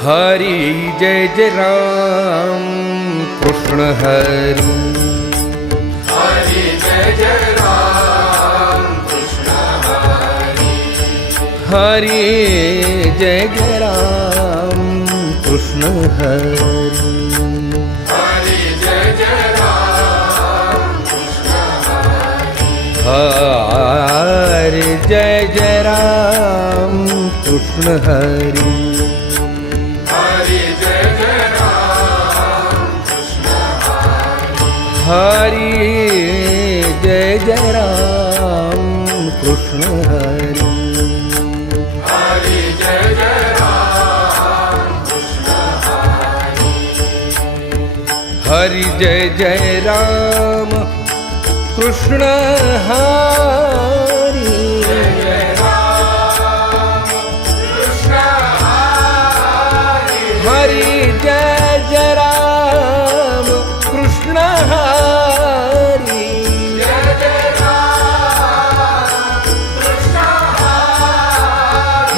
हरी जय जय राम कृष्ण हरी। हरि जय जय राम कृष्ण हरि। हरी जय जय राम कृष्ण हरी। हरि जय जय राम कृष्ण हरि। हरि जय जय राम कृष्ण हरी। हरि जय जय राम कृष्ण हरि। हरि जय जय राम कृष्ण हरि। हरि जय जय राम कृष्ण हरि। जय जय राम कृष्ण हरि।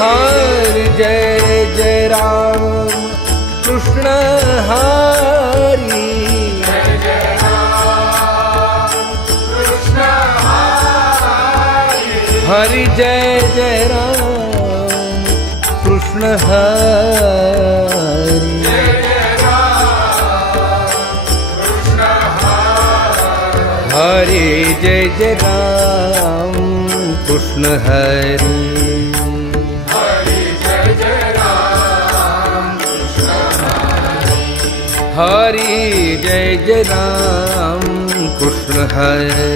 हरि जय जय राम कृष्ण हरि। जय जय राम कृष्ण हरि। हरि जय जय राम कृष्ण हरि। जय जय राम कृष्ण हरि। हरि जय जय राम कृष्ण हरि। जय जय राम कृष्ण हरि।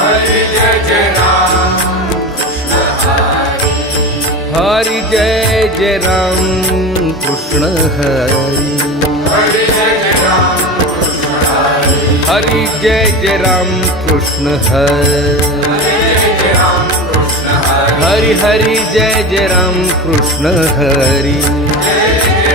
हरि जय जय राम कृष्ण हरि। हरि जय जय राम कृष्ण हरि। हरि जय जय राम कृष्ण हरि। हरि जय जय राम कृष्ण हरि। हरि जय जय राम कृष्ण हरि। हरि जय जय राम कृष्ण हरि। हरि जय जय राम कृष्ण हरि। हरि जय जय राम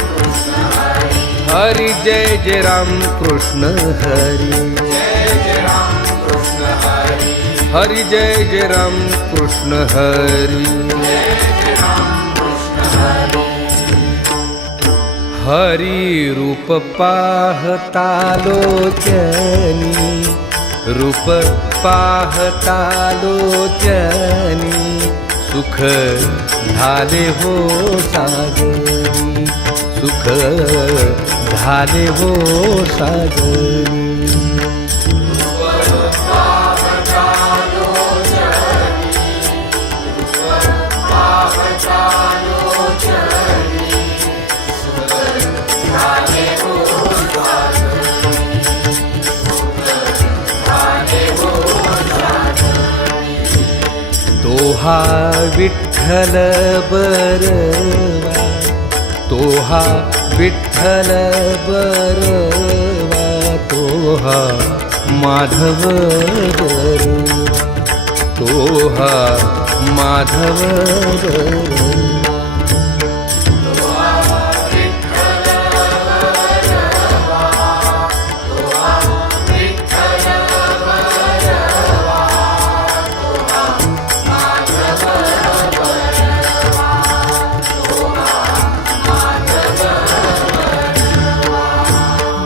कृष्ण हरि। हरि जय जय राम कृष्ण हरि। जय जय राम कृष्ण हरि। हरि जय जय राम कृष्ण हरि। जय जय राम कृष्ण हरि। हरि रूप पाहता लोचनी। रूप पाहता लोचनी। सुख झाले हो सागरी। सुख झाले हो सागरी। तोहा विठ्ठल बरवा। तोहा विठ्ठल बरवा। तोहा माधव बरवा। तोहा माधव बरवा।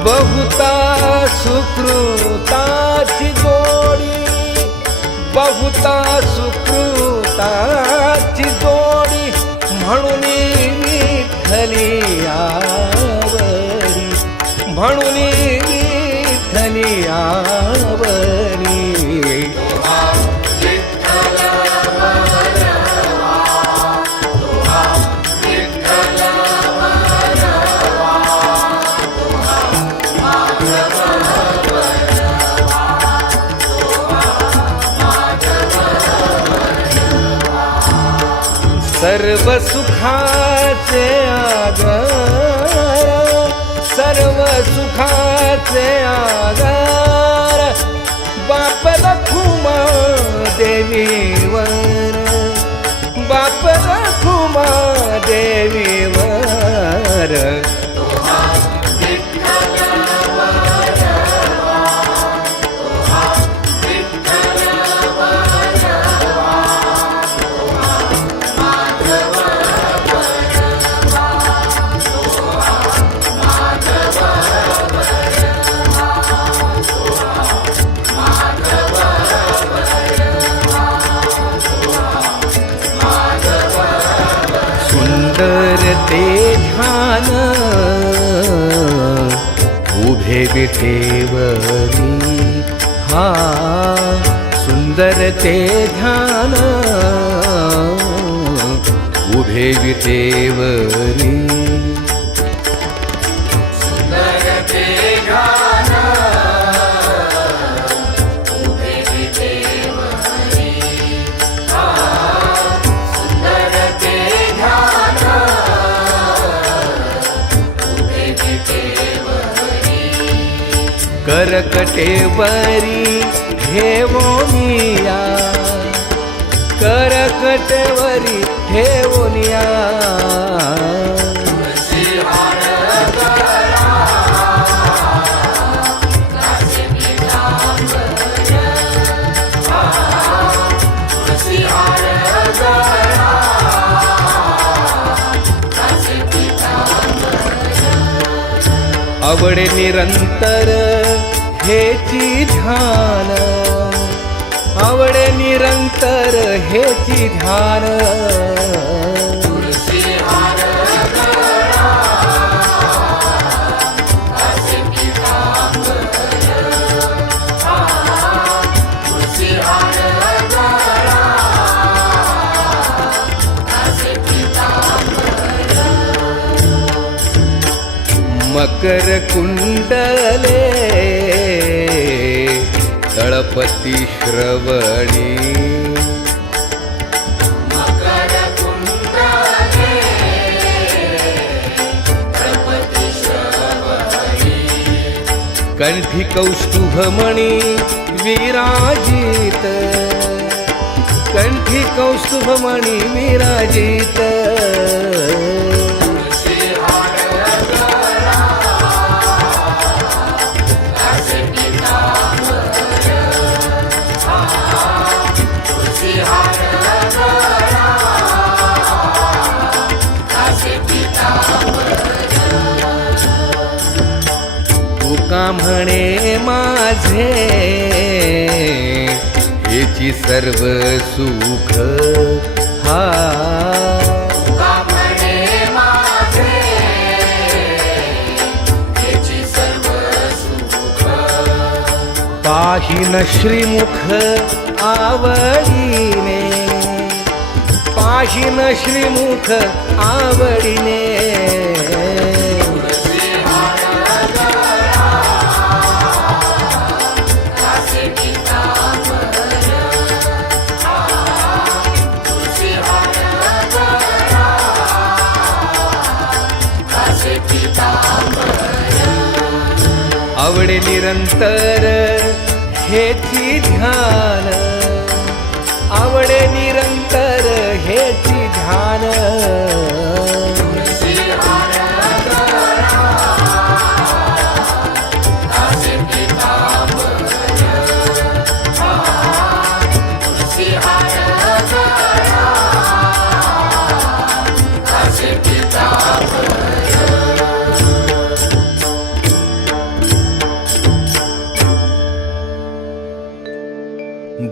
बहुता सुकृताची जोडी। बहुता सुकृताची जोडी। म्हणून विठ्ठली आवडी। म्हणून विठ्ठली आवडी। सर्व सुखाचे आधार। सर्व सुखाचे आधार। बाप रखुमा देवीवर। बाप रखुमा देवीवर। ते ध्यान उभे विठेवरी हा सुंदर ते ध्यान उभे विठेवरी करकटेवरी ठेवोनिया करकटेवरी ठेवोनिया आवडे निरंतर हेची ध्यान आवडे निरंतर हेची ध्यान मकर कुंडले तळपती श्रवणी कंठी कौस्तुभमणी विराजित कंठी कौस्तुभमणी विराजित तुका म्हणे माझे हेची सर्व सुख हा तुका म्हणे माझे हेची सर्व सुख पाहिन श्रीमुख आवडीने पाहिन श्रीमुख आवडीने आवडे निरंतर हेची ध्यान आवडे निरंतर हेची ध्यान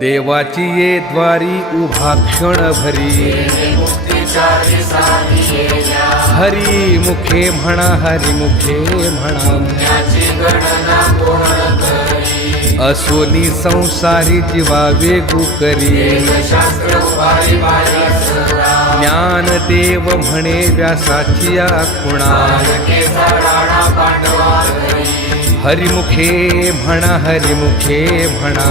देवाची ये द्वारी उभा क्षण भरी हरी मुखे म्हणा हरी मुखे म्हणा असोनी संसारी जीवा वेगू करी ज्ञान देव म्हणे व्यासाची खुणा हरिमुखे म्हणा हरिमुखे म्हणा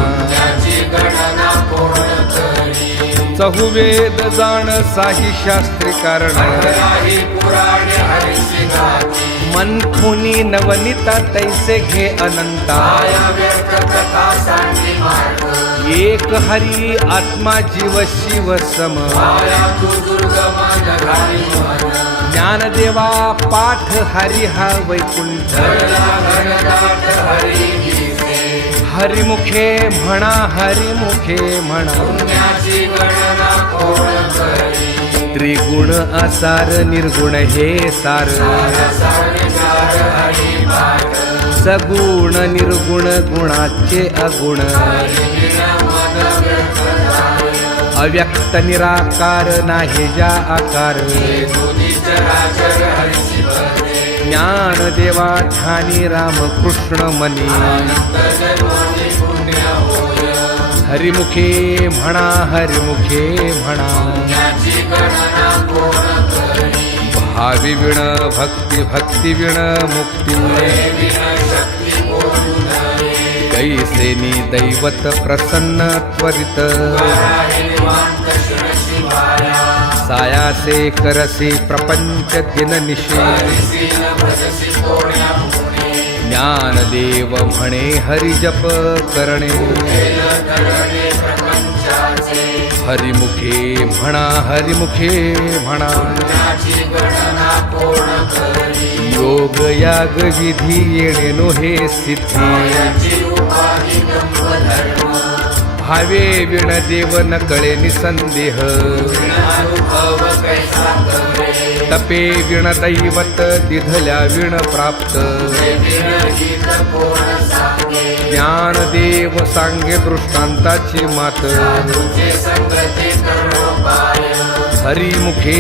चहुवेद जाण साही शास्त्री कारण मनखुनी नवनिता तैसे घे अनंता एक हरी आत्मा जीव शिव सम ज्ञानदेवा पाठ हरी हा वैकुंठ हरिमुखे म्हणा हरिमुखे म्हणा त्रिगुण असार निर्गुण हे सार सगुण निर्गुण गुणाचे अगुण अव्यक्त निराकार नाही ज्या आकार चराचर हरिसी भरे ज्ञानदेवा ध्यानी रामकृष्ण मनी अनंत जन्मोनी पुण्य होय हरिमुखे म्हणा हरिमुखे म्हणा पुण्याची गणना कोण करी भावी विण भक्ती भक्ती विण मुक्ती विन शक्ती बोलू नये कैसेनी दैवत प्रसन्न त्वरित वराहे निवांत शिवाया सायासे करसे प्रपंच दिन निशे हरिसी न भजसी कोण्या पुणे ज्ञानदेव म्हणे हरिजप करणे करणे प्रपंचाचे हरिमुखे म्हणा हरिमुखे म्हणा पुण्याची गणना कोण करी योग याग विधी येणे नोहे सिद्धी याची उपाधी गंधर्व भावे विण देव न कळे निसंदेह अनुभव कैसा करे तपे विण दैवत दिधल्या विण प्राप्त विरहित कोण सांगे ज्ञानदेव सांगे दृष्टांताची मात तुझे संगती करोपाय हरिमुखे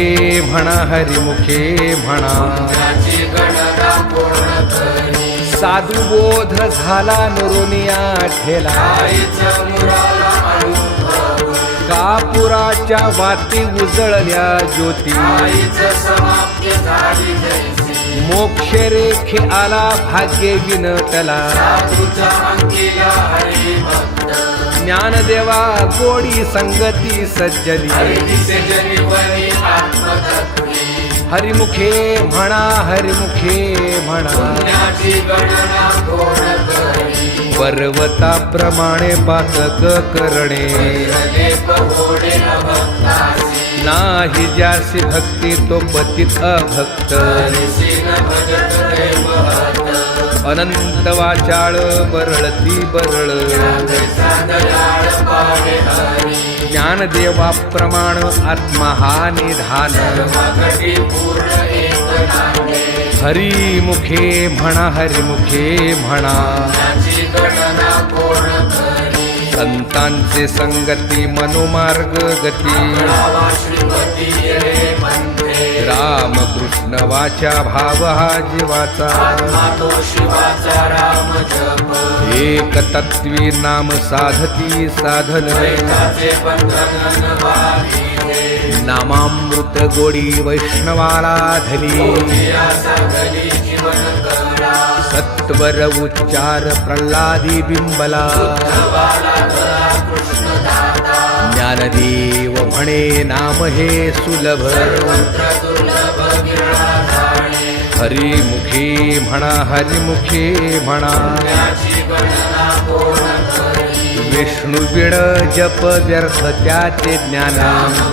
म्हणा हरिमुखे म्हणा पुण्याची गणना कोण करी साधू बोध झाला नरुनिया ठेला आईचं मुराला अनुभव कापुराच्या वाती उजळल्या ज्योती आईचं समाप्ती झाली जैसी मोक्ष रेखे आला भाग्य विनटला साधूच्या अंकिया हरिभक्त ज्ञानदेवा गोडी संगती सज्जली हरिदिसे जनिवनी आत्मतत्वी हरिमुखे म्हणा हरिमुखे म्हणा पुण्याची गणना कोण करी पर्वताप्रमाणे पातक करणे लेप होणे अभक्तासी नाही ज्यासी भक्ती तो पतित अभक्त हरिसी न भजत ते महत अनंत वाचाळ बरळती बरळ कैसा दयाळ पावे हरी ज्ञानदेवा प्रमाण आत्मा हा निधान सर्वघटी पूर्ण एक नामे हरिमुखे म्हणा हरिमुखे म्हणा पुण्याची गणना कोण करी संतांचे संगती मनोमार्ग गती रावा श्रीपती रे म्हणते रामकृष्ण वाचा भाव हा जीवाचा आत्मा तो शिवाचा राम जप एक तत्वी नाम साधती साधन वैताचे बंधन वाहिते नामामृत गोडी वैष्णवाला धली या सागरी जीवन करा सत्वर उच्चार प्रल्हादी बिंबला वाला करा कृष्ण दाता ज्ञानदेव म्हणे नाम हे सुलभ मंत्र दुर्लभ गिरणाधाणे हरिमुखे म्हणा हरिमुखे म्हणा पुण्याची गणना कोण करी विष्णू विण जप व्यर्थ त्याचे ज्ञान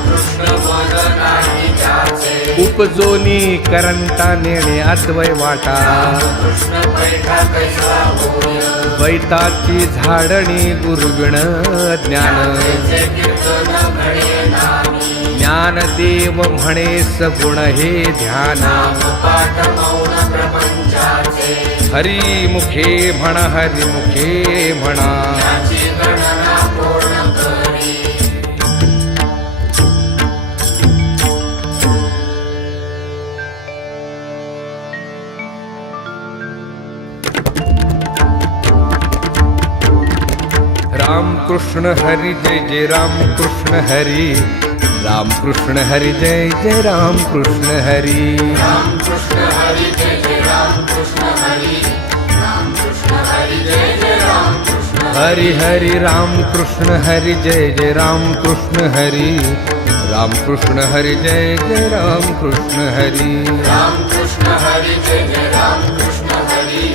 कृष्ण मन नाही त्याचे उपजोनी करंटा नेणे अद्वय वाटा कृष्ण पैठा कैसा होय वैताची झाडणी गुरुविण ज्ञान त्याचे कीर्तन घडे नामी ज्ञानदेव म्हणे सगुण हे ध्यान पाठ मौन प्रपंचाचे हरिमुखे म्हणा हरिमुखे म्हणा पुण्याची गणना कोण करी राम कृष्ण हरी जय जय राम कृष्ण हरी राम कृष्ण हरी जय जय राम कृष्ण हरी राम कृष्ण हरी जय जय राम कृष्ण हरी राम कृष्ण हरी जय जय राम कृष्ण हरि हरि राम कृष्ण हरि जय जय राम कृष्ण हरि राम कृष्ण हरि जय जय राम कृष्ण हरि राम कृष्ण हरी जय जय राम कृष्ण हरी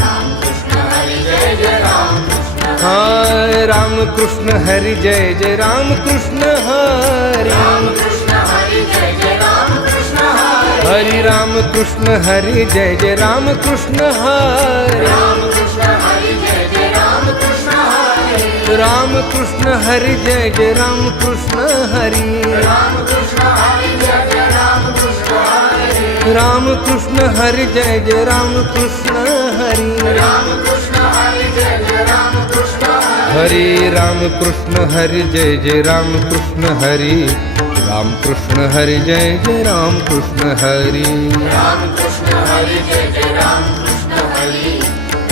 राम कृष्ण हरी जय जय राम कृष्ण हाय राम कृष्ण हरि जय जय राम कृष्ण हरि राम कृष्ण हरी जय जय राम कृष्ण हरी हरि राम कृष्ण हरि जय जय राम कृष्ण हरि राम कृष्ण हरी जय जय राम कृष्ण हरी राम कृष्ण हरि जय जय राम कृष्ण हरि राम कृष्ण हरी जय जय राम कृष्ण हरी राम कृष्ण हरि जय जय राम कृष्ण हरि राम कृष्ण हरी जय जय राम कृष्ण हरी हरी राम कृष्ण हरी जय जय राम कृष्ण हरी राम कृष्ण हरी जय जय राम कृष्ण हरी राम कृष्ण हरी जय जय राम कृष्ण हरी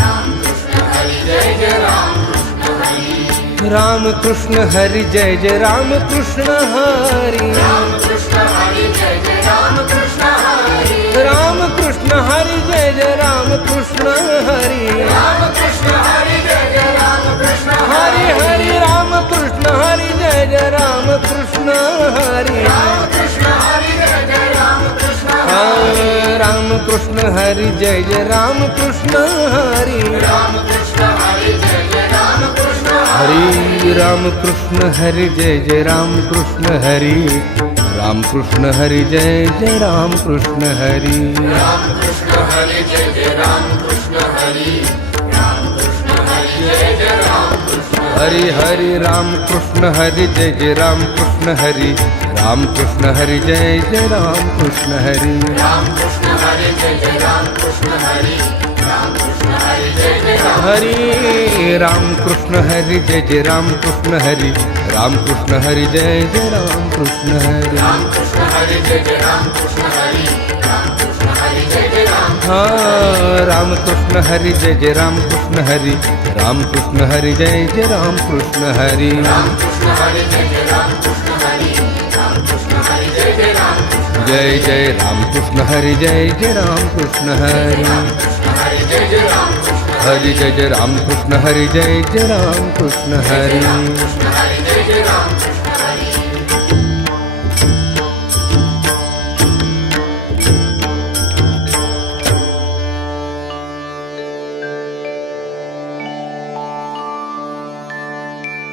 राम कृष्ण हरी जय जय राम कृष्ण हरी राम कृष्ण हरी जय जय राम कृष्ण हरी राम कृष्ण हरी जय जय राम कृष्ण हरी राम कृष्ण हरी जय जय राम कृष्ण हरी राम कृष्ण हरी जय जय राम कृष्ण हरी हरी राम कृष्ण हरी जय जय राम कृष्ण हरी राम कृष्ण हरी जय जय राम कृष्ण राम कृष्ण हरी जय जय राम कृष्ण हरी राम कृष्ण हरी जय जय राम कृष्ण हरी राम कृष्ण हरी जय जय राम कृष्ण हरी राम कृष्ण हरी जय जय राम कृष्ण हरी राम कृष्ण हरी जय जय राम कृष्ण हरी राम कृष्ण हरी जय जय राम कृष्ण हरी हरी राम कृष्ण हरी जय जय राम कृष्ण हरी राम कृष्ण हरी जय जय राम कृष्ण हरी राम कृष्ण हरी जय जय राम कृष्ण हरी राम कृष्ण हरी जय जय राम हरी राम कृष्ण हरी जय जय राम कृष्ण हरी राम कृष्ण हरी जय जय राम कृष्ण हरी राम कृष्ण हरी जय जय राम कृष्ण हरी राम कृष्ण हरी जय जय राम हाँ राम कृष्ण हरी जय जय राम कृष्ण हरी राम कृष्ण हरी जय जय राम कृष्ण हरी राम कृष्ण हरी जय जय राम कृष्ण हरी राम कृष्ण हरी जय जय राम जय जय राम कृष्ण हरी जय जय राम कृष्ण हरी कृष्ण हरी जय जय राम कृष्ण हरी जय जय राम कृष्ण हरी जय जय राम कृष्ण हरी कृष्ण हरी जय जय राम कृष्ण हरी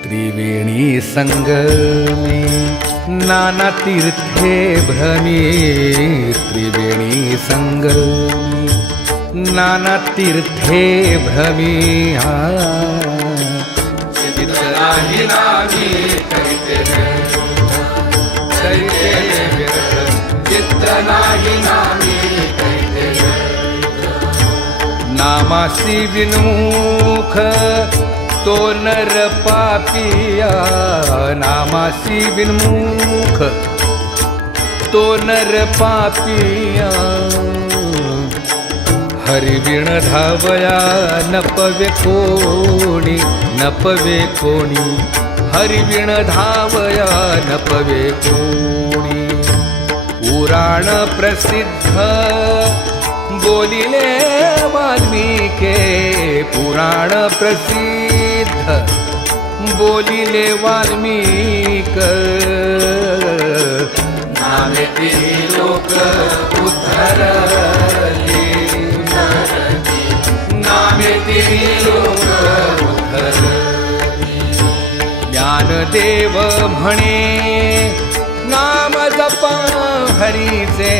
त्रिवेणी संगमे नाना तीर्थे भ्रमी त्रिवेणी संगमे नाना तीर्थे भ्रमी नाही नामी करीते चित्त नाही नामी करीते नामासी विनमुख तो नर पापिया नामासी विनमुख तो नर पापिया हरिविण धावया नपवे कोणी नपवे कोणी हरिविण धावया नपवे कोणी पुराण प्रसिद्ध बोलिले वाल्मिके पुराण प्रसिद्ध बोलिले वाल्मीक नामेती लोक उद्धरली नामेती लोक उद्धरली ज्ञानदेव म्हणे नाम जपा हरीचे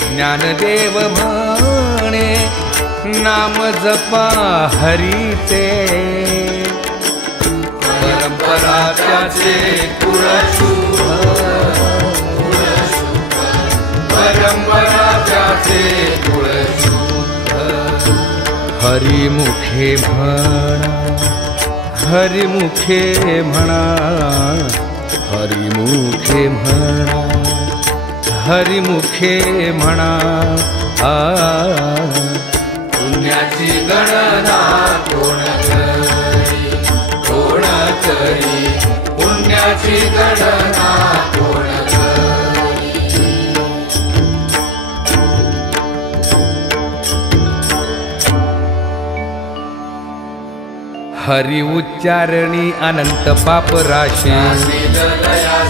ज्ञानदेव म्हणे नाम जपा हरीचे परंपरा त्याचे कुळशुभ परंपरा त्याचे कुळशुभ हरिमुखे म्हणा हरिमुखे म्हणा हरिमुखे म्हणा हरिमुखे म्हणा पुण्याची गणना कोण करी पुण्याची गणना कोण करी हरि उच्चारणी अनंत पाप राशी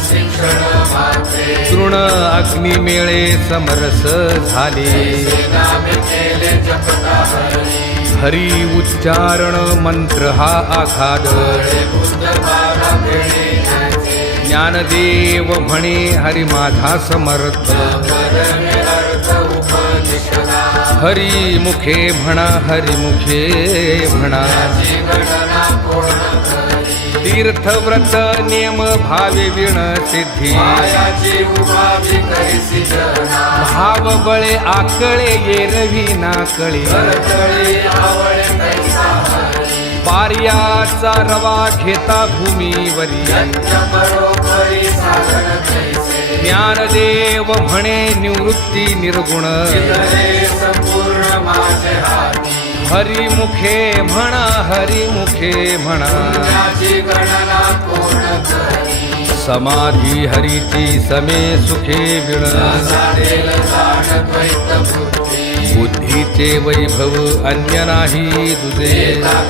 शिक्षण मात्रे तृण अग्नी मेळे समरस झाले नामे केले जपता हरी हरि उच्चारण मंत्र हा आघात बुद्ध बाबा भेणे ज्ञानदेव म्हणे हरि माझा समर्थ परमे अर्थ उपनिषदा हरि मुखे म्हणा हरि मुखे म्हणा गणना कोण करी तीर्थव्रत नियम भावे विण सिद्धी मायाची उभावी करीसी जना भाव बळे आकळे येरवी नाकळे करतळी आवळे कैसा हरी पारियाचा रवा घेता भूमीवरी बरोबरी साधन कैसे ज्ञानदेव म्हणे निवृत्ती निर्गुण संपूर्ण माझे हाती हरिमुखे म्हणा हरिमुखे म्हणा पुण्याची गणना पूर्ण करी समाधी हरीची समे सुखे विण साडेल जाण द्वैत बुद्धी बुद्धीचे वैभव अन्य नाही तुझे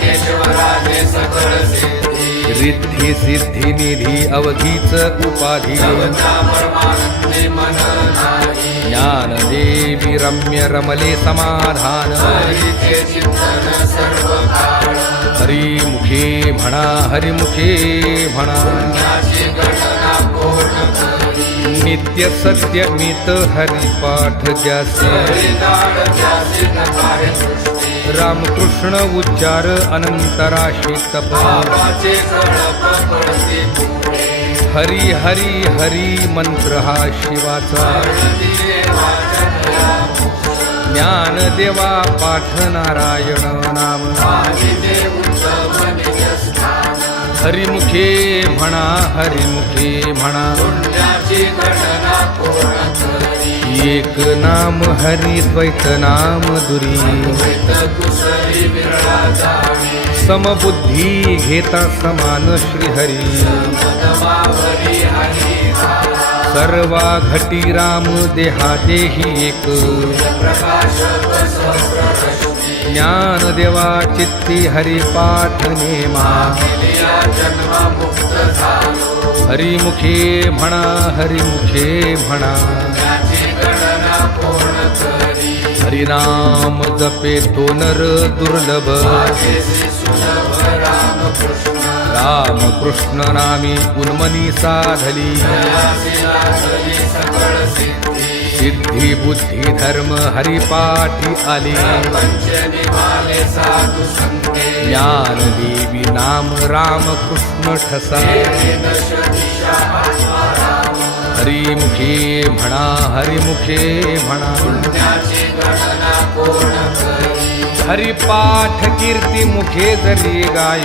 केशवराजे सकळ सिद्धी रिद्धी सिद्धी निधी अवधीच उपाधी परमानंदी मन नाही ज्ञानदेवी रम्य रमले समाधान हरीचे चिंतन सर्व काळ हरिमुखे म्हणा हरिमुखे म्हणा पुण्याची गणना पूर्ण करी नित्य सत्य मित हरिपाठ ज्यासे हरिकाळ ज्यासी नकारे सृष्टी रामकृष्ण उच्चार अनंतराशी तप बाबाचे कळप पडती पुढे हरी हरी हरी मंत्र हा शिवाचा ज्ञानदेवा पाठ नारायण नाम हरिमुखे म्हणा हरिमुखे म्हणा पुण्याची गणना पूर्ण करी एक नाम हरी द्वैत नाम दुरी दुसरी विरळा जाणी समबुद्धी घेता समान श्रीहरी मनवावरी हरी सर्वा घटी राम देहा देही एक प्रकाशक सहस्ररश्मी ज्ञानदेवा चित्ती हरिपाठ नेमा केलिया जन्म मुक्त झालो हरिमुखे म्हणा हरिमुखे म्हणा पुण्याची गणना पूर्ण करी हरिनाम जपे तो नर दुर्लभ माझेसी सुलभ रामकृष्ण रामकृष्ण नामी उन्मनी साधली दयासिला धरी सकळ सिद्धी सिद्धी बुद्धी धर्म हरिपाठी आली पंच निवाले साधू संगे ज्ञानदेवी नाम रामकृष्ण ठसा दश दिशा आत्माराम हरिमुखे म्हणा हरिमुखे म्हणा पुण्याची गणना पूर्ण करी हरिपाठ कीर्ती मुखे जरी गाय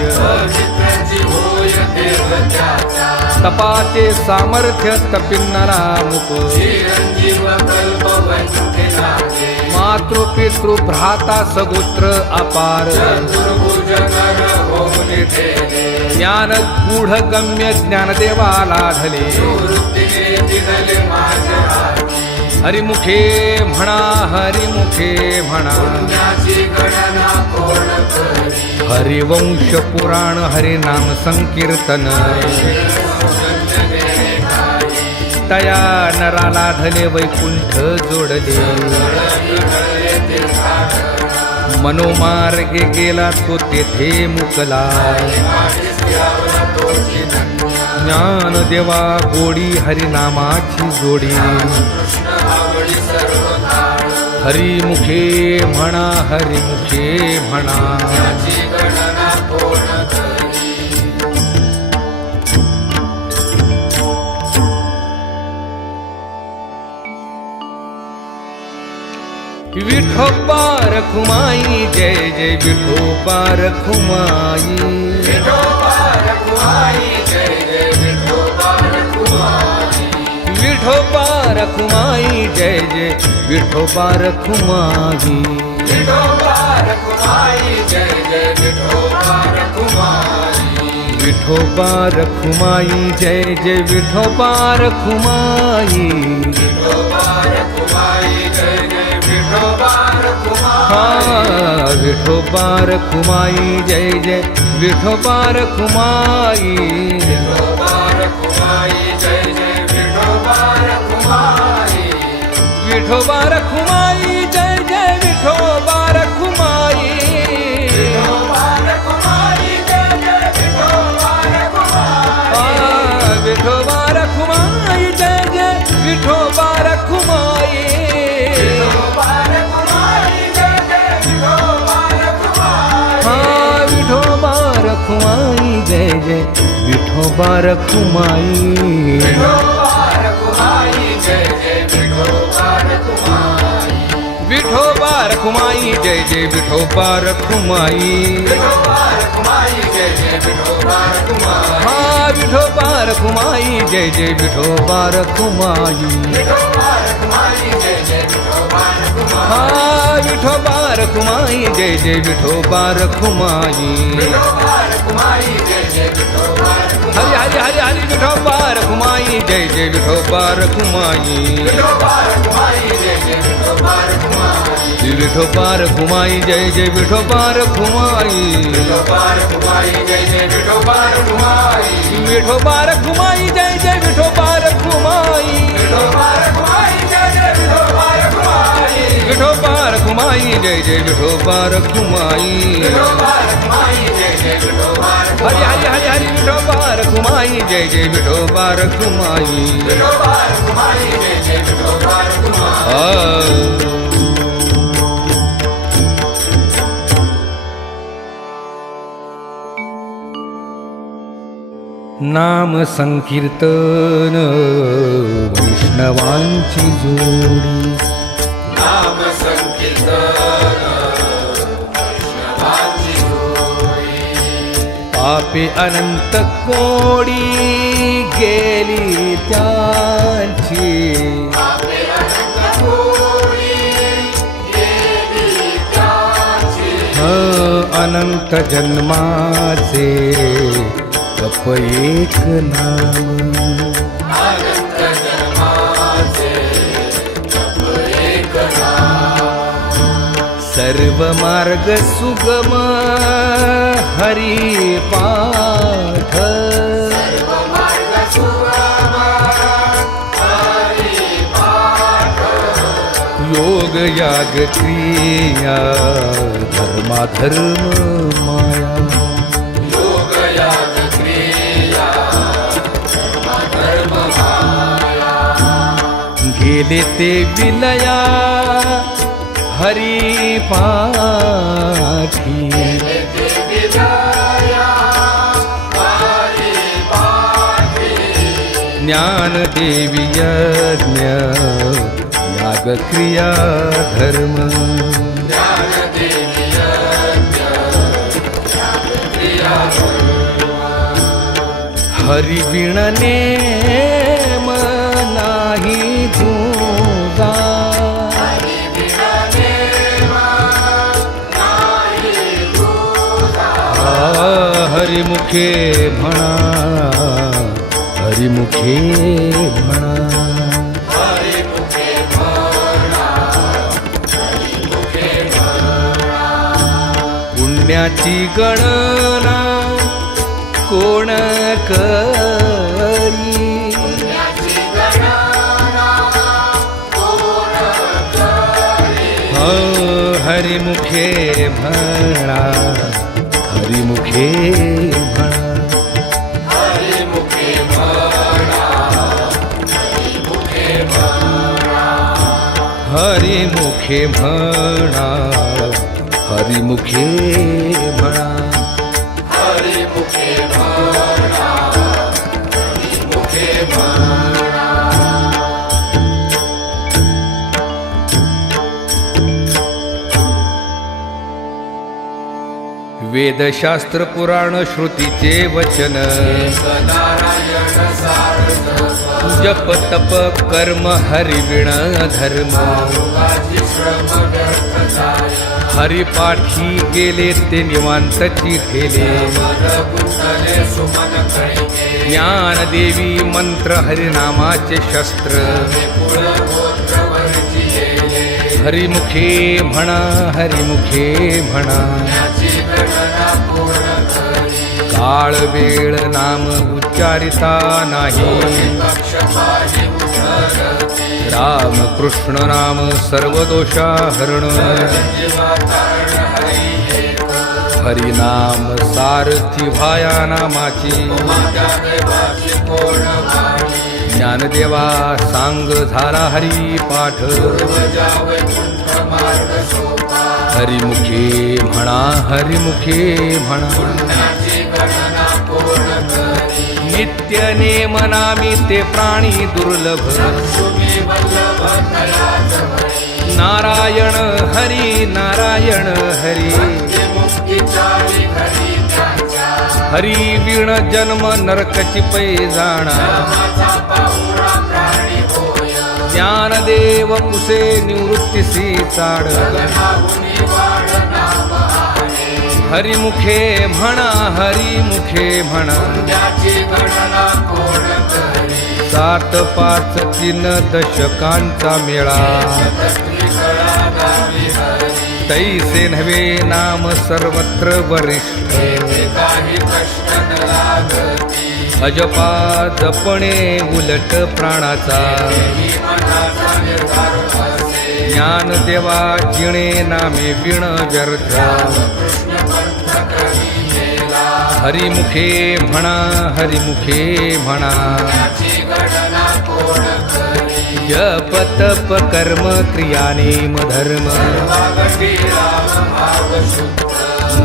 चित्रांची होय देव त्याचा तपाचे सामर्थ्य तपिन्नरा मुख चिरंजीव कल्प वैकुंठे लागे मातृपितृ भ्राता सगोत्र अपार चतुर्भुज नर होऊन ठेले ज्ञान गूढ गम्य ज्ञानदेवा लाधले वृत्तीने दिनले माझ्या हाती हरिमुखे म्हणा हरिमुखे म्हणा पुण्याची गणना पूर्ण करी हरिवंश पुराण हरिनाम संकीर्तन तया नराला धले वैकुंठ जोडले मनोमार्गे गेला तो तेथे मुकला ज्ञानदेवा गोडी हरिनामाची जोडी हरिमुखे म्हणा हरिमुखे म्हणा गणना पूर्ण करी विठोबा रखुमाई जय जय विठोबा रखुमाई विठोबा रखुमाई जय जय विठोबा रखुमाई विठोबा रखुमाई जय जय विठोबा रखुमाई विठोबा रखुमाई जय जय विठोबा रखुमाई विठोबा रखुमाई जय जय विठोबा रखुमाई विठोबा रखुमाई जय जय विठोबा रखुमाई हा विठोबा रखुमाई जय जय विठोबा रखुमाई विठोबा रखुमाई जय जय विठोबा रखुमाई विठोबा रखुमाई जय जय विठोबा रखुमाई विठोबा रखुमाई जय जय विठोबा रखुमाई विठोबा रखुमाई जय जय विठोबा रखुमाई विठोबा रखुमाई जय जय विठोबा रखुमाई हा विठोबा रखुमाई जय जय विठोबा रखुमाई विठोबा रखुमाई जय जय विठोबा रखुमाई विठोबा रखुमाई जय जय विठोबा रखुमाई हा विठोबा रखुमाई जय जय विठोबा रखुमाई हा विठोबा रखुमाई जय जय विठोबा रखुमाई हरि हरि हरि हरि विठोबा रखुमाई जय जय विठोबा रखुमाई विठोबा रखुमाई जय जय विठोबा रखुमाई विठोबा रखुमाई जय जय विठोबा रखुमाई विठोबा रखुमाई जय जय विठोबा रखुमाई हरि हरि हरि हरि विठोबा रखुमाई जय जय विठोबा रखुमाई नाम संकीर्तन वैष्णवांची जोडी नाम संकीर्तन वैष्णवांची जोडी पापे अनंत कोडी गेली त्यांची पापे अनंत कोडी गेली त्यांची अनंत जन्माचे जप एक नाम अनंत जन्माचे जप एक नाम सर्व मार्ग सुगम हरी पाठ सर्व मार्ग सुगम हरी पाठ योग याग क्रिया धर्माधर्म माया योग याग क्रिया धर्म माया गेले ते विलया हरी पाठी ज्ञान देवी यज्ञ याग क्रिया धर्म हरि बिन नेम नाही धुजा हरिमुखे म्हणा हरिमुखे म्हणा पुण्याची गणना कोण करी हरिमुखे म्हणा हरिमुखे म्हणा हरिमुखे म्हणा हरिमुखे म्हणा वेदशास्त्र पुराण श्रुतीचे वचन जप तप कर्म हरिविण धर्म हरिपाठी गेले ते निवांतची ठेले ज्ञानदेवी मंत्र हरिनामाचे शस्त्र हरिमुखे म्हणा हरिमुखे म्हणा काळ वेळ नाम उच्चारिता नाही राम कृष्ण नाम सर्व दोषा हरण हरिनाम सारथी भाया नामाची ज्ञानदेवा सांग झाला हरी पाठ हरिमुखे म्हणा हरिमुखे म्हणा नित्य नेमनामी ते प्राणी दुर्लभ नारायण हरी नारायण हरी मुक्तीचारी घरी त्यांच्या हरी वीण जन्म नरकची पैजाणा माझा पाहुणा प्राणी होय ज्ञानदेव कुसे निवृत्तीसी चाड गगनाहुनी वाढ नाम आहे हरिमुखे म्हणा हरिमुखे म्हणा त्याची गणना कोण करी 7 5 3 दशकांचा मेळा सतत्विकळा गावी हरी तैसे नव्हे नाम सर्वत्र वरिष्ठ येथे काही कष्ट न लागती अजपा जपणे उलट प्राणाचा ही मनाचा निर्धार असे ज्ञानदेवा जिणे नामे विण व्यर्थ कृष्ण पंथ कवी गेला हरिमुखे म्हणा हरिमुखे म्हणा त्याची गणना कोण करी जप तप कर्म क्रिया नेम धर्म वागटी राम भाव शुद्ध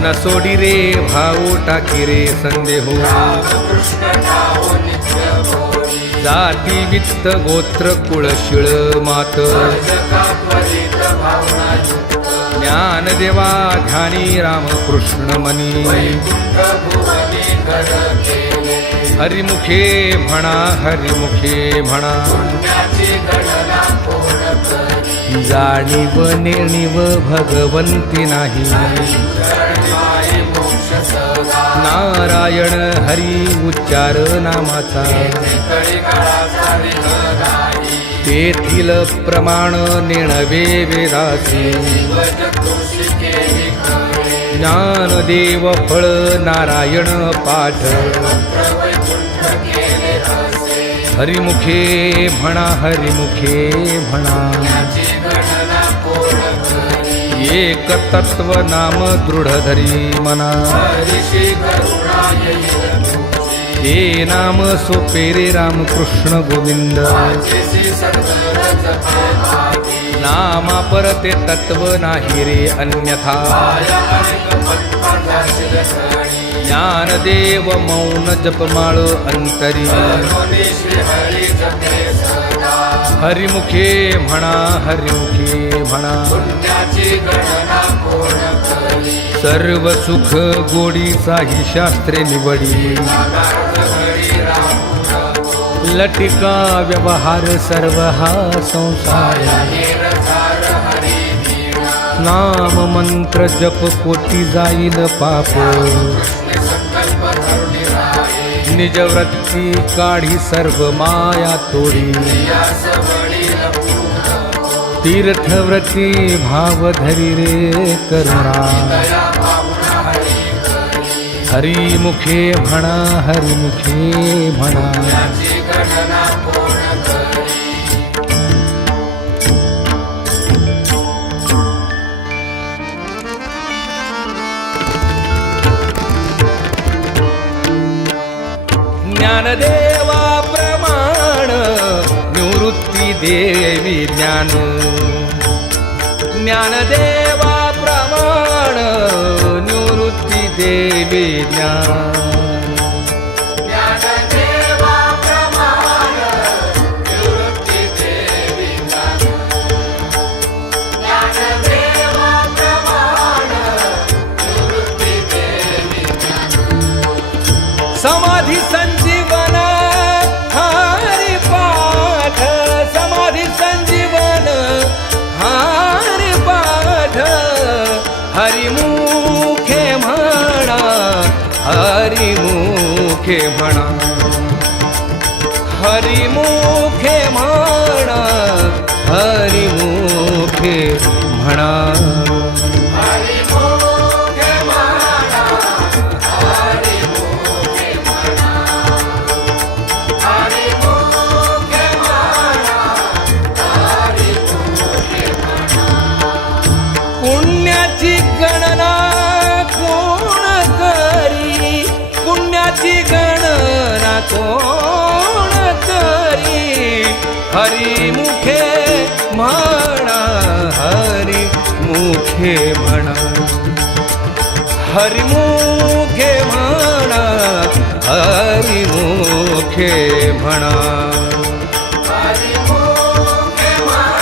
न सोडी रे भाऊ टाकी रे संदेहो राम कृष्ण नाव नित्य बोली जाती वित्त गोत्र कुळ शिळ मात जगा त्वरित भावना युक्त ज्ञानदेवा ध्यानी रामकृष्ण मनी वैकुंठ भुवनी घर केले हरिमुखे म्हणा हरिमुखे म्हणा पुण्याची गणना कोण करी जाणीव नेणीव भगवंती नाही जळमाई मोक्ष सदा नारायण हरी उच्चार नामाचा कळी काळाचा निघाली तेथील प्रमाण नेणवे वेदासी वज तुळशी केली खरे ज्ञानदेव फळ नारायण पाठ मंत्र वैकुंठ केले असे हरिमुखे म्हणा हरिमुखे म्हणा त्याची गणना कोण करी एक तत्व नाम दृढ धरी मना हरिशी करुणा येईल तुझी हे नाम सोपे रे रामकृष्ण गोविंद वाचेसी सद्गुण जपे भावी नामा परते तत्व नाही रे अन्यथा पाया अनेक पट्टा जाशील धणी ज्ञानदेव मौन जपमाळ अंतरी मनोनी श्री हरी जपे सदा हरिमुखे म्हणा हरिमुखे म्हणा पुण्याची गणना कोण करी सर्व सुख गोडीचाही शास्त्रे निवडी नागार्थ घडी राहू नको लटिका व्यवहार सर्व हा संसार निरधार हरी वीणा नाम मंत्र जप कोटी जाईल पाप कृष्ण संकल्प धरुणी राहे निज वृत्ती काढी सर्व माया तोडी यास बळी लपू नको तीर्थव्रती भाव धरी रे करुणा दया भावना हरी करी हरिमुखे म्हणा हरिमुखे म्हणा त्याची गणना कोण करी ज्ञानदेवा प्रमाण निवृत्ती देवी ज्ञान ज्ञानदेवा प्रमाण निवृत्ती देवी ज्ञान ज्ञानदेवा प्रमाण निवृत्ती देवी ज्ञान ज्ञानदेवा प्रमाण निवृत्ती देवी ज्ञान समाधी संजीवन हरि पाठ समाधी संजीवन हरि पाठ हरिमुखे म्हणा हरिमुखे म्हणा हरिमुखे म्हणा हरिमुखे म्हणा हरी मोखे म्हणा हरी मोखे म्हणा हरी मोखे म्हणा हरी मोखे पुण्याची गणना कोण करी पुण्याची गणना कोण करी हरिमुखे म्हणा हरिमुखे म्हणा हरिमुखे म्हणा हरिमुखे म्हणा हरी मोखे म्हणा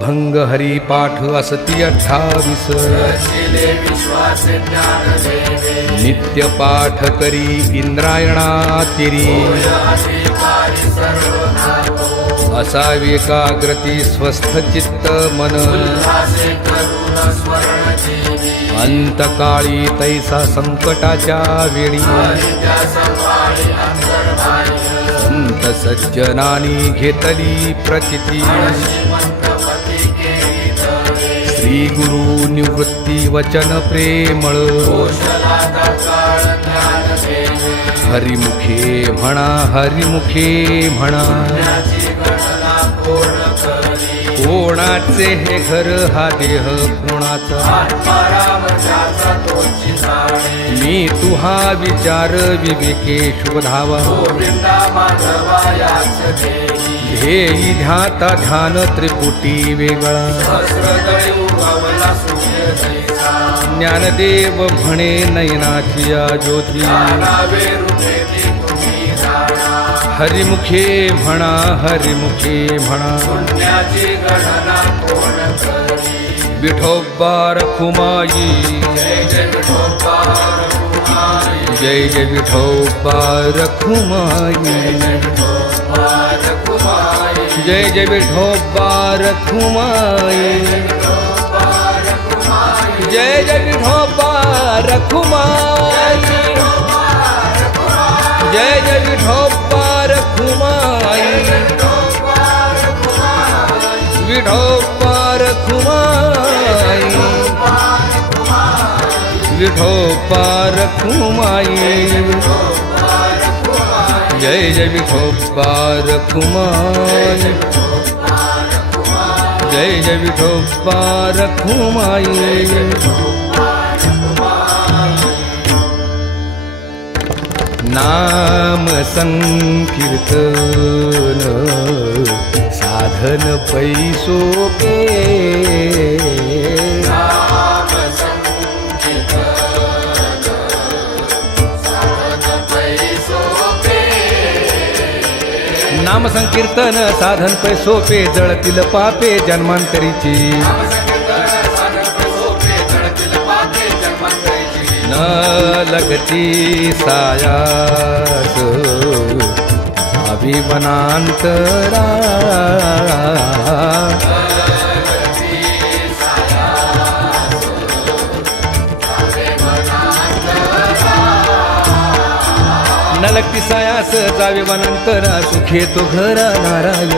अभंग हरिपाठ असती 28 रचिले विश्वास ज्ञान देवे नित्य पाठ करी इंद्रायणातिरी अधिकारी सर्वनाथो असावे एकाग्रती स्वस्थ चित्त मन उल्हासे करुण स्मरण जीवी अंतकाळी तैसा संकटाच्या वेळी हरित्या संभाळी अंतर्बाह्य संत सज्जनानी घेतली प्रचिती श्रीमंतपती केली तळे श्री गुरु निवृत्ती वचन प्रेमळ कौशला तत्काळ ज्ञान देवे हरिमुखे म्हणा हरिमुखे म्हणा पुण्याची गणना कोण करी कोणाचे हे घर हा देह कोणाचा आत्माराम ज्याचा तोची जाणे मी तुहा विचार विवेके शोधावा गोविंदा माधवा याच देही ध्येयी ध्याता ध्यान त्रिपुटी वेगळा सहस्रदळी उगवला सूर्य जैसा ज्ञानदेव म्हणे नयनाची या ज्योती नावे रुपेती तुम्ही जाणा हरिमुखे म्हणा हरिमुखे म्हणा पुण्याची गणना कोण करी विठोबा रखुमाई जय जय विठोबा रघुमाई जय जय विठोबा रखुमाई विठोबा रघुमाई जय जय विठोबा रखुमाई विठोबा रघुमाई जय जय विठोबा रखुमाई जय जय विठोबा रखुमाई विठोबा रखुमाई विठोबा रखुमाई जय जय विठोबा रखुमाई जय जय विठोबा रखुमाई नाम संकीर्तन साधन पैसोपे नाम संकीर्तन साधन पैसोपे नाम संकीर्तन साधन पैसोपे जळतील पापे जन्मांतरीची न लगती सायास भावी वनांतरा न लगती सायास जावे वनांतरा सुखे तो घरा नारायण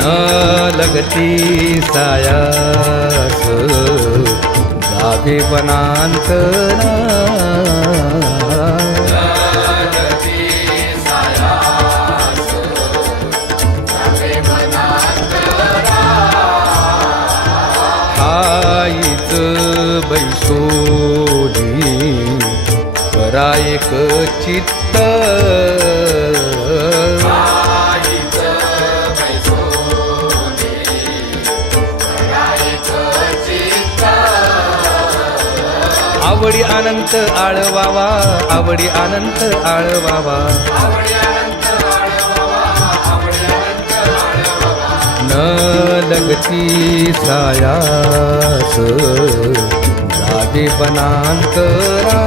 न लगती सायास जावे वनांतरा हाईच बैसोली करा एक चित्त आवडी अनंत आळवावा आवडी अनंत आळवावा न लगती सायास जावे वनांतरा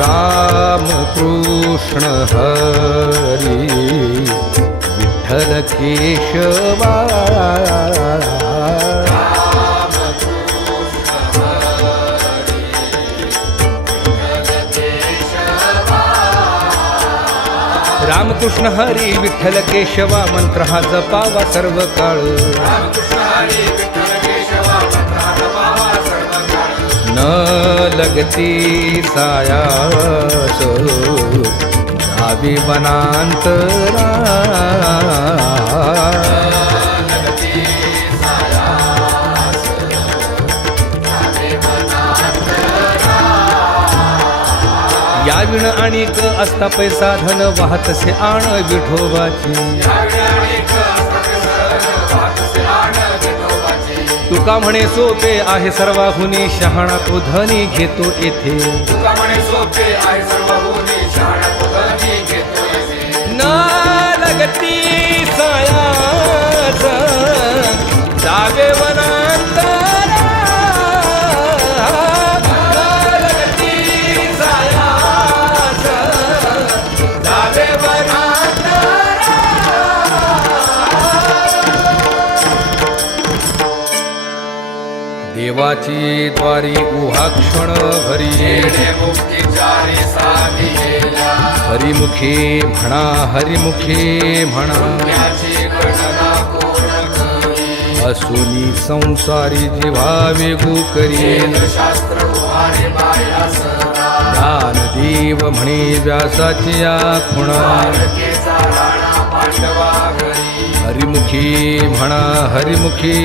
राम कृष्ण हरी विठ्ठल केशवा रामकृष्ण हरी विठ्ठल केशवा मंत्र हा जपावा सर्व काळ न लगती सायास जावी वनांतरा याविण अनेक असता पैसा धन वाहतसे आण विठोबाची तुका म्हणे सोपे आहे सर्वाहुनी शहाणा तो धनी घेतो येथे तुका म्हणे सोपे आहे सर्वभूमी शहाणा तो धनी घेतो येथे ना लगती सायाच जागे वनांतरा ना लगती सायाच जागे वनांतरा देवाची द्वारी उहाक्षण भरी येणे मुक्ती चारी साधी गेल्या हरिमुखे म्हणा हरिमुखे म्हणा पुण्याची गणना कोण करी असुनी संसारी जिव्हा वेगू करी शास्त्र उभारे बाया सदा ज्ञानदेव म्हणे व्यासाची या खुणा द्वारकेचा राणा पांडवा घरी हरिमुखे म्हणा हरिमुखे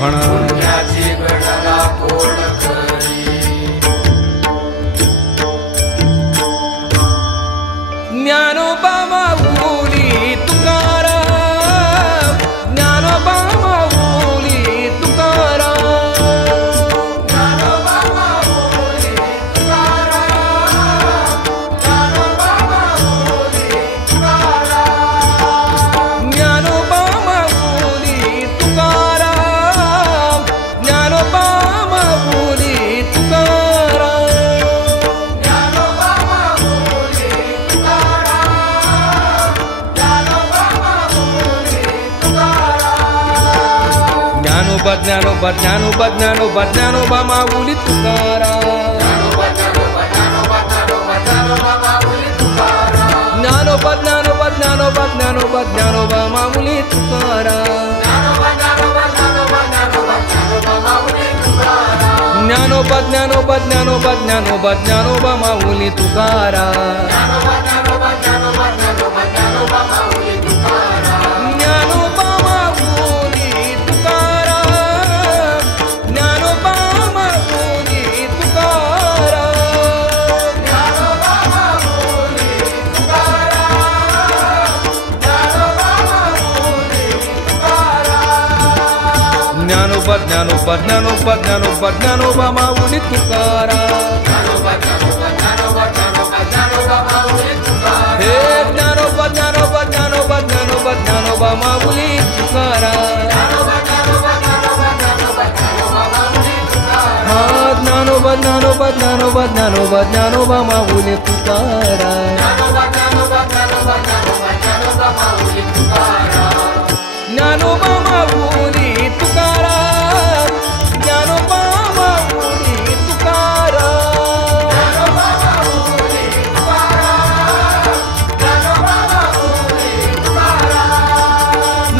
म्हणा पुण्याची गणना कोण करी ज्ञानोबा माऊली तुकाराम ज्ञानोबा माऊली तुकाराम ज्ञानोबा माऊली तुकाराम ज्ञानोबा माऊली तुकाराम ज्ञानोबा माऊली तुकाराम ज्ञानोबा माऊली तुकाराम ज्ञानोबा माऊली तुकाराम ज्ञानोबा माऊली तुकाराम ज्ञानोबा ज्ञानोबा ज्ञानोबा ज्ञानोबा ज्ञानोबा माऊली तुकाराम ज्ञानोबा ज्ञानोबा ज्ञानोबा ज्ञानोबा ज्ञानोबा माऊली तुकाराम ज्ञानोबा ज्ञानोबा ज्ञानोबा ज्ञानोबा ज्ञानोबा माऊली तुकाराम ज्ञानोबा ज्ञानोबा ज्ञानोबा ज्ञानोबा ज्ञानोबा माऊली तुकाराम ज्ञानोबा ज्ञानोबा ज्ञानोबा ज्ञानोबा ज्ञानोबा माऊली तुकाराम ज्ञानोबा ज्ञानोबा ज्ञानोबा ज्ञानोबा ज्ञानोबा माऊली तुकाराम ज्ञानोबा माऊली तुकाराम ज्ञानोबा माऊली तुकाराम ज्ञानोबा माऊली तुकाराम ज्ञानोबा माऊली तुकाराम ज्ञानोबा ज्ञानोबा ज्ञानोबा ज्ञानोबा ज्ञानोबा माऊली तुकाराम ज्ञानोबा ज्ञानोबा ज्ञानोबा ज्ञानोबा ज्ञानोबा माऊली तुकाराम हे ज्ञानोबा ज्ञानोबा ज्ञानोबा ज्ञानोबा ज्ञानोबा माऊली तुकाराम ज्ञानोबा ज्ञानोबा ज्ञानोबा ज्ञानोबा ज्ञानोबा माऊली तुकाराम हा ज्ञानोबा ज्ञानोबा ज्ञानोबा ज्ञानोबा ज्ञानोबा माऊली तुकाराम ज्ञानोबा ज्ञानोबा ज्ञानोबा ज्ञानोबा ज्ञानोबा माऊली तुकाराम ज्ञानोबा माऊली तुकाराम ज्ञानोबा माऊली तुकाराम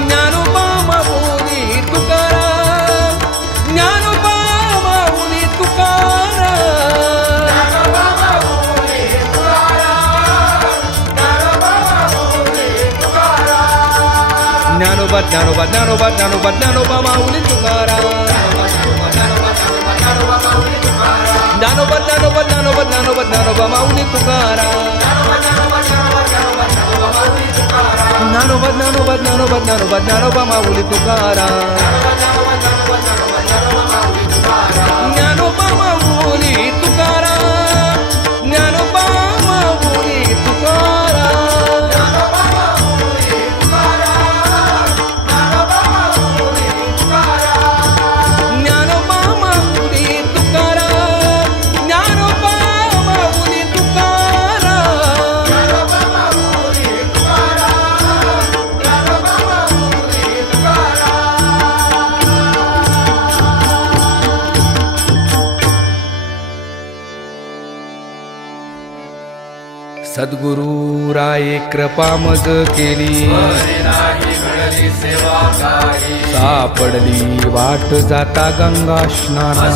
ज्ञानोबा माऊली तुकाराम ज्ञानोबा माऊली तुकाराम ज्ञानोबा माऊली तुकाराम ज्ञानोबा माऊली तुकाराम ज्ञानोबा माऊली तुकाराम ज्ञानोबा माऊली तुकाराम ज्ञानोबा ज्ञानोबा ज्ञानोबा ज्ञानोबा ज्ञानोबा माऊली तुकाराम ज्ञानोबा ज्ञानोबा ज्ञानोबा ज्ञानोबा ज्ञानोबा माऊली तुकाराम ज्ञानोबा ज्ञानोबा ज्ञानोबा ज्ञानोबा ज्ञानोबा माऊली तुकाराम ज्ञानोबा माऊली तुकाराम ज्ञानोबा माऊली तुकाराम ज्ञानोबा माऊली तुकाराम ज्ञानोबा माऊली तुकाराम सद्गुरु राये कृपा मज केली सापडली वाट जाता गंगा स्नाना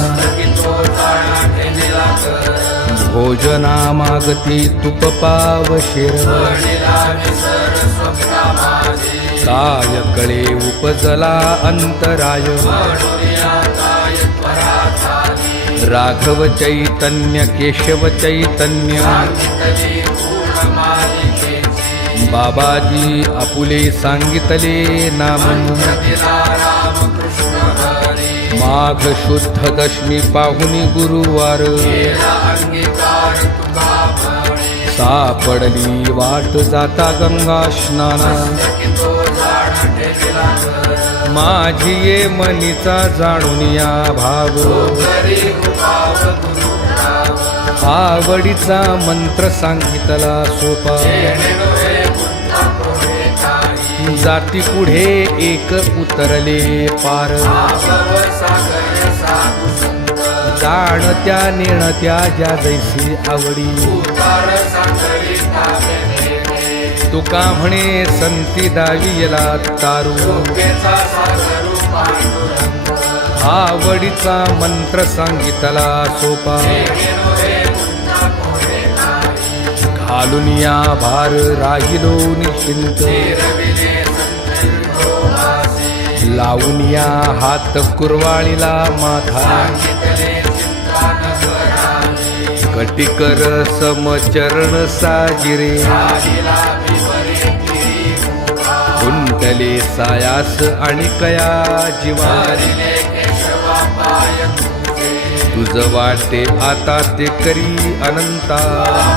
भोजना मागती तुप पावशेर काय कळे उपजला अंतराय राघव चैतन्य केशव चैतन्य बाबाजी आपुले सांगितले नाम माघ शुद्ध दशमी पाहुनी गुरुवार केला अंगीकार तुका म्हणे सापडली वाट जाता गंगा स्नाना की तो जाण ठेविला कर माझी ये मनीचा जाणून या भाव घरी उपाव गुरु भाव आवडीचा मंत्र सांगितला सोपा येणेनो हे गुंता कोणे काही जाती पुढे एक उतरले पार भाव सागर साधू संत जाणत्या नेणत्या ज्या जैसी आवडी उतार सागरी ताबे नेणे तुका म्हणे संती दावियला तारू लोकेचा सागर पांडुरंग आवडीचा मंत्र सांगितला सोपा येणेनो हे गुंता कोणे काही घालून या भार राहिलो निश्चिंत रविले संत वासी लावून या हात कुरवाळीला माथा सांगितले चिंता न करावी कटिकर समचरण साजिरे राहिला विपरी गिरी मुखा कुंटले सायास आणि कया जिवारी हरिले केशवा पाय तुझे तुझ वाटे आता ते करी अनंता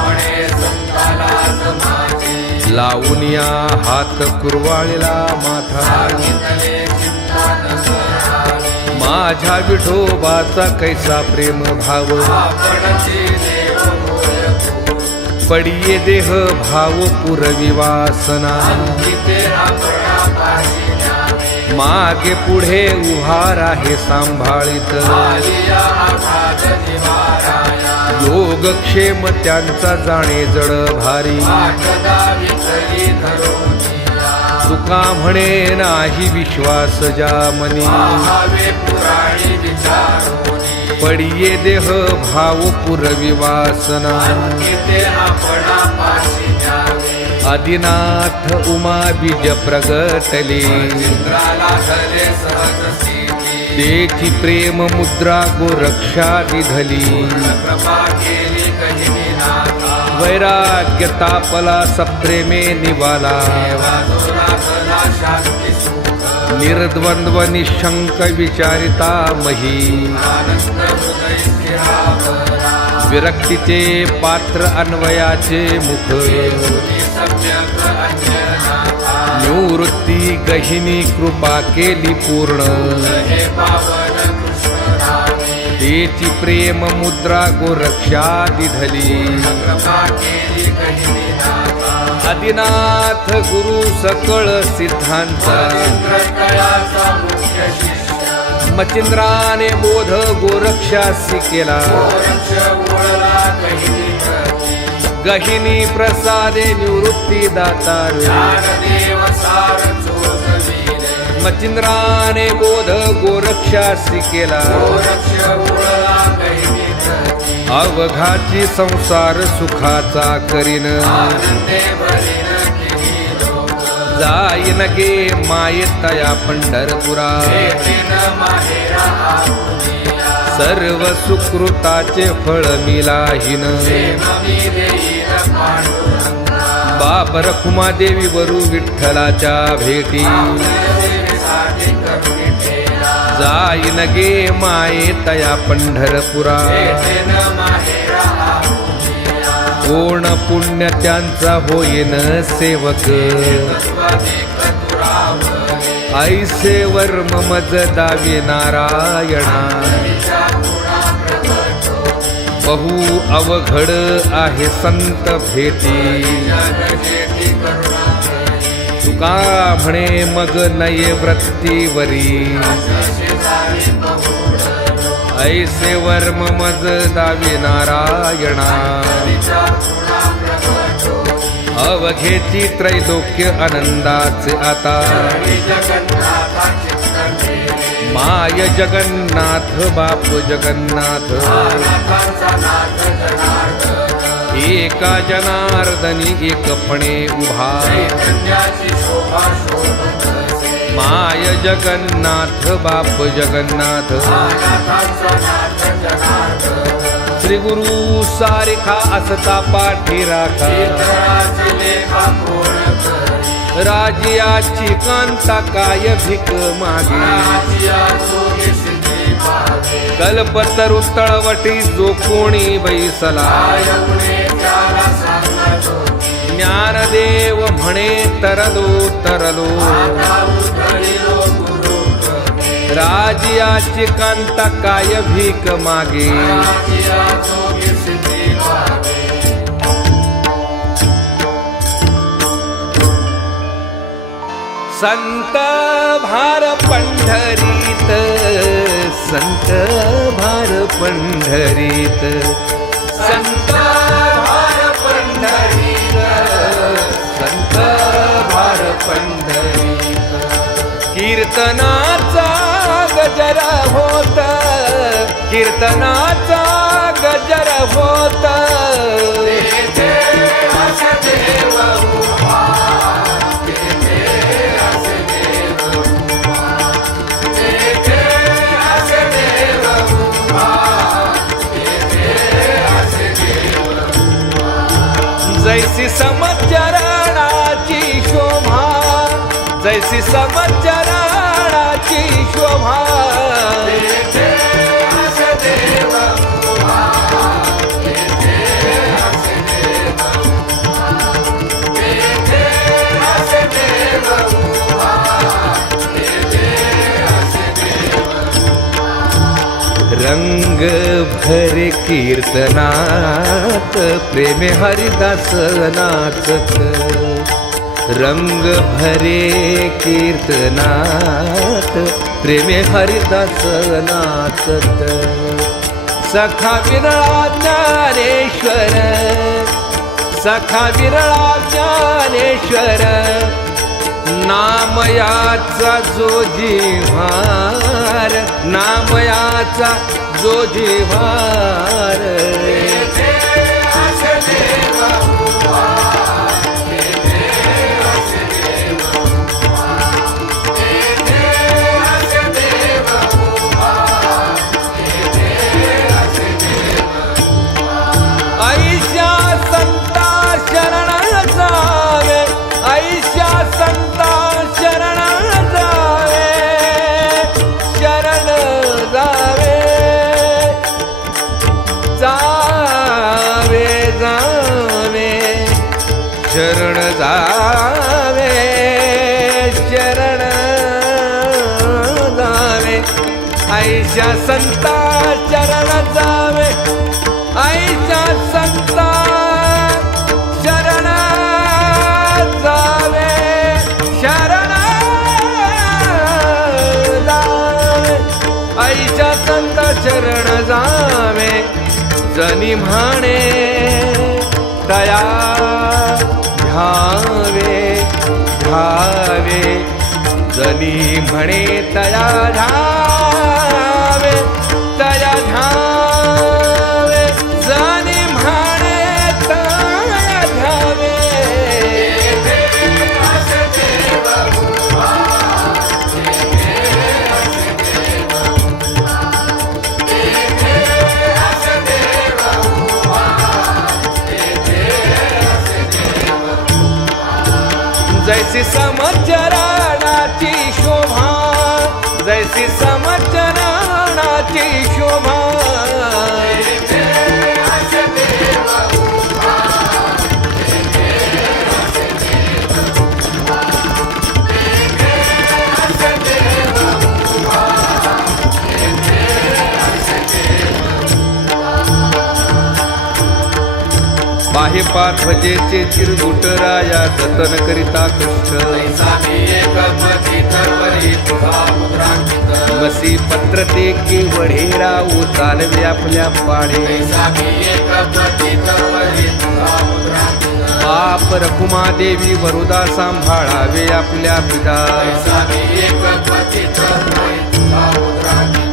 म्हणे संताला समाजे लावून या हात कुरवाळीला माथा सांगितले चिंता न करावी माझ्या विठोबाचा कैसा प्रेम भाव आपणची देव होय तू पडिये देह भाव पुरवी वासना तिथे आपणा पाशी न्यावे मागे पुढे उभार आहे सांभाळीत आलिया आघात निवाराया योगक्षेम त्यांचा जाणे जड भारी वाटदा विठली धरोनिया तुका म्हणे नाही विश्वास ज्या मनी पाहावे पुराणी विचारोनी पडिये देह भाव पुरवी वासना तिथे आपणा पाशी न्यावे आदिनाथ उमा बीज प्रगटले इंद्राला धरे सहज स्थिती तेची प्रेम मुद्रा गोरक्षा दिधली कृपा केली कहिनी नाथा वैराग्य तापला सप्रेमे निवाला वाजोला कला शांती सुख निर्द्वंद्व निशंक विचारिता मही आनंद हृदय स्थिरावरा विरक्तीचे पात्र अन्वयाचे मुख देवनी सम्यक अंजनाथा निवृत्ती गहिनी कृपा केली पूर्ण हे पावन कृष्ण रामे तेची प्रेम मुद्रा गोरक्षा दिधली कृपा केली कहिनी नाथा आदिनाथ गुरु सकळ सिद्धांचा इंद्रकयाचा मुख्य शिष्य मचिंद्राने बोध गोरक्षासी केला गोरक्ष उळला कहिनी प्रती गहिनी प्रसादे निवृत्ती दातार ज्ञानदेव सार चोजविले मचिंद्राने बोध गोरक्षासी केला गोरक्ष उळला कहिनी प्रती अवघाची संसार सुखाचा करीन आनंदे भरीन किनी लोक जाईन गे मायेतया पंढरपुरा भेटीन माहेरा आहुनिया सर्व सुकृताचे फळ मिलाहीन प्रेममी देईन पांडुरंगा बाप रखुमादेवी वरू विठ्ठलाच्या भेटी सेवेसाठी करुणी ठेला जाईन गे मायेतया पंढरपुरा भेटीन माहेरा आहुनिया कोण पुण्य त्यांचा होईन सेवक तत्वाधिक तुरावले ऐसे वर्म मज दावी नारायणा हरीच्या गुणा प्रगट होती बहु अवघड आहे संत भेटी जगजेती करुणा करी तुका म्हणे मग नये वृत्तीवरी शेजारी बहुडलो ऐसे वर्म मज दावी नारायणा हरीच्या गुणा प्रगट होती अवघेची त्रैलोक्य आनंदाचे आता हरी जगन्नाथा चित्त ठेवे माय जगन्नाथ बाप जगन्नाथ नाथांचा नाथ जनार्दन एका जनार्दनी एकपणे उभा चैतन्याची शोभा शोभत असे माय जगन्नाथ बाप जगन्नाथ नाथांचा नाथ जनार्दन श्री गुरु सारिखा असता पाठी राखा इतराची लेखा कोण करी राजियाची कांता काय भिक मागे राजिया जोगी सिद्धी पावे कल्पतरू तळवटी जो कोणी बैसला येऊने त्याला सांगत होती ज्ञानदेव म्हणे तरलो तरलो आता उतरिलो गुरु कृपे राजियाची कांता काय भीक मागे राजिया जोगी सिद्धी पावे संत भार पंढरीत संत भार पंढरीत संत भार पंढरीत संत भार पंढरीत कीर्तनाचा गजर होत कीर्तनाचा गजर होत तेथे असे देव उभा तेथे असे देव उभा तेथे असे देव उभा तेथे असे देव उभा जैसी समचरणाची शोभा जैसी समचरणाची शोभा तेथे असे देव उभा तेथे असे देव उभा तेथे असे देव उभा तेथे असे देव रंग भरे कीर्तनात प्रेमे हरिदास नाचत रंग भरे कीर्तनात प्रेमे हरिदास नाचत सखा विरळा ज्ञानेश्वर सखा विरळा ज्ञानेश्वर नामयाचा जो जिव्हार नामयाचा जो जिव्हार तेथे असे देव उभा तेथे असे देव उभा तेथे असे देव उभा तेथे असे देव ऐशा संता शरण जावे ऐशा संता शरण जावे शरण जावे जावे जावे शरण जावे शरण जावे ऐशा संता शरण जावे ऐशा संता शरण जावे शरण जावे ऐशा संत शरण जावे जनी म्हणे दया घ्यावे घ्यावे जनी म्हणे तया घ्यावे तया घ्यावे जनी म्हणे तया घ्यावे तेथे असे देव उभा तेथे असे देव उभा तेथे असे देव उभा तेथे असे देव जैसी समचरणाची शोभा जैसी समचरणाची शोभा तेथे असे देव उभा तेथे असे देव उभा तेथे असे देव उभा तेथे असे देव बाहे पाठवजेचे चिरगुटराया जतन करिता कष्ट सामी एक पतित वरी तुझा मुद्रांकित मसी पत्र ते केवढेरा उचालवे आपल्या पाडे सामी एक पतित वरी तुझा मुद्रांकित बाप रखुमादेवी वरुदा सांभाळावे आपल्या पिता सामी एक पतित वरी तुझा मुद्रांकित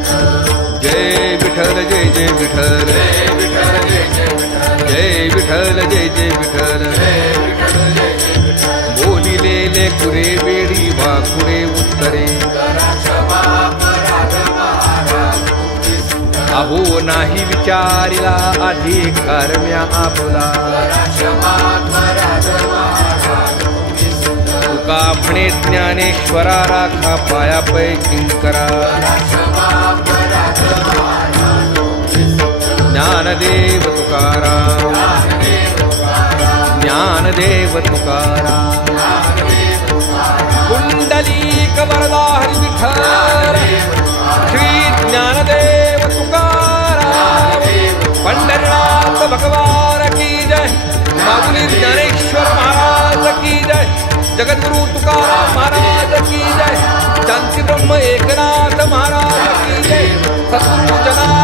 जय विठ्ठल जय जय विठ्ठल जय विठ्ठल जय जय विठ्ठल जय विठ्ठल जय जय विठ्ठल जय विठ्ठल जय जय विठ्ठल बोलिलेले कुरे वेडी वाकुडे उत्तरे करा क्षमा अपराध महाराज तुमची सिद्ध अहो नाही विचारिला अधिकार म्या आपला करा क्षमा अपराध महाराज तुमची सिद्ध तुका म्हणे ज्ञानेश्वरा राखा पायापै किंकरा करा क्षमा अपराध ज्ञानदेव तुकाराम ज्ञानदेव तुकाराम कुंडलीक वरदा हरी विठ्ठल श्री ज्ञानदेव तुकाराम पंढरीनाथ भगवान की जय माऊली ज्ञानेश्वर महाराज की जय जगद्गुरु तुकाराम महाराज की जय शांती ब्रह्म एकनाथ महाराज की जय सद्गुरु जना